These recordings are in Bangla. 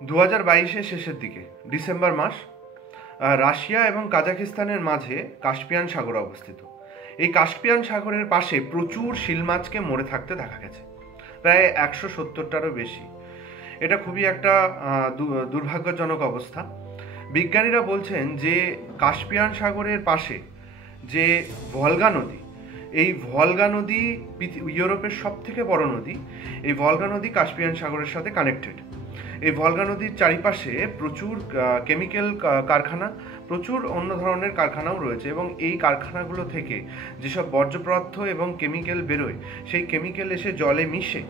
2022-এর শেষের দিকে ডিসেম্বর মাস, রাশিয়া এবং কাজাকিস্তানের মাঝে কাস্পিয়ান সাগর অবস্থিত। এই কাস্পিয়ান সাগরের পাশে প্রচুর শিল মাছকে মরে থাকতে দেখা গেছে, প্রায় 170টারও বেশি। এটা খুবই একটা দুর্ভাগ্যজনক অবস্থা। বিজ্ঞানীরা বলছেন যে কাস্পিয়ান সাগরের পাশে যে ভলগা নদী, এই ভলগা নদী ইউরোপের সব থেকে বড় নদী। এই ভলগা নদী কাস্পিয়ান সাগরের সাথে কানেক্টেড। এই ভলগা নদীর চারিপাশে প্রচুর কেমিক্যাল কারখানা, প্রচুর অন্য ধরনের কারখানাও রয়েছে, এবং এই কারখানাগুলো থেকে যেসব বর্জ্য পদার্থ এবং কেমিক্যাল বেরোয়, সেই কেমিক্যাল এসে জলে মিশে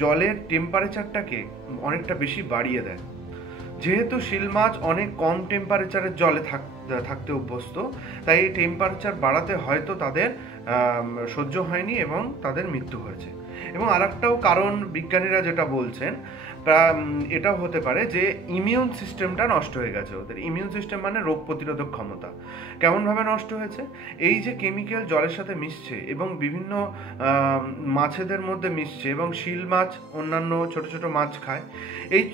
জলের টেম্পারেচারটাকে অনেকটা বেশি বাড়িয়ে দেয়। যেহেতু শিল মাছ অনেক কম টেম্পারেচারের জলে থাকতে অভ্যস্ত, তাই এই টেম্পারেচার বাড়াতে হয়তো তাদের সহ্য হয়নি এবং তাদের মৃত্যু হয়েছে। এবং আরেকটাও কারণ বিজ্ঞানীরা যেটা বলছেন, এটাও হতে পারে যে ইমিউন সিস্টেমটা নষ্ট হয়ে গেছে ওদের। ইমিউন সিস্টেম মানে রোগ প্রতিরোধক ক্ষমতা। কেমনভাবে নষ্ট হয়েছে? এই যে কেমিক্যাল জলের সাথে মিশছে এবং বিভিন্ন মাছেদের মধ্যে মিশছে, এবং শিল মাছ অন্যান্য ছোট ছোট মাছ খায়। এই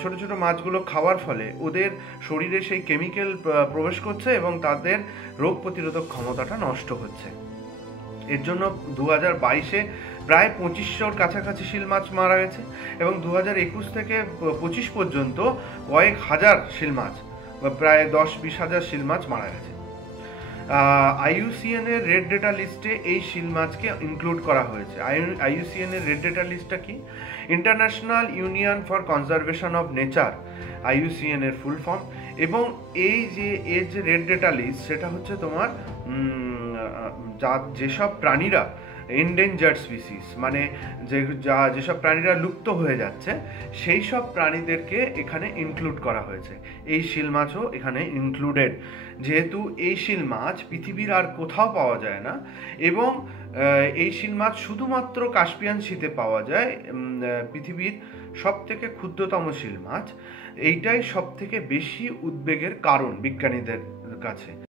ছোট ছোট মাছগুলো খাওয়ার ফলে ওদের শরীরে সেই কেমিক্যাল প্রবেশ করছে এবং তাদের রোগ প্রতিরোধক ক্ষমতাটা নষ্ট হচ্ছে। এর জন্য 2022-এ প্রায় 2500-র কাছাকাছি শিল মাছ মারা গেছে, এবং 2021 থেকে 25 পর্যন্ত কয়েক হাজার শিল মাছ, প্রায় 10-20 হাজার শিল মাছ মারা গেছে। IUCN এর রেড ডেটা লিস্টে এই শিল মাছকে ইনক্লুড করা হয়েছে। IUCN এর রেড ডেটা লিস্টটা কি? International union for conservation of nature, IUCN এর ফুল ফর্ম। এবং এই যে এর যে রেড ডেটা লিস্ট, সেটা হচ্ছে তোমার যেসব প্রাণীরা এন্ডেঞ্জার্ড স্পিসিস, মানে যেসব প্রাণীরা লুপ্ত হয়ে যাচ্ছে, সেই সব প্রাণীদেরকে এখানে ইনক্লুড করা হয়েছে। এই শিল মাছও এখানে ইনক্লুডেড, যেহেতু এই শিল মাছ পৃথিবীর আর কোথাও পাওয়া যায় না, এবং এই শিল মাছ শুধুমাত্র কাস্পিয়ান সিতে পাওয়া যায়। পৃথিবীর সব থেকে ক্ষুদ্রতম শিল মাছ। এইটাই সব থেকে বেশি উদ্বেগের কারণ বিজ্ঞানীদের কাছে।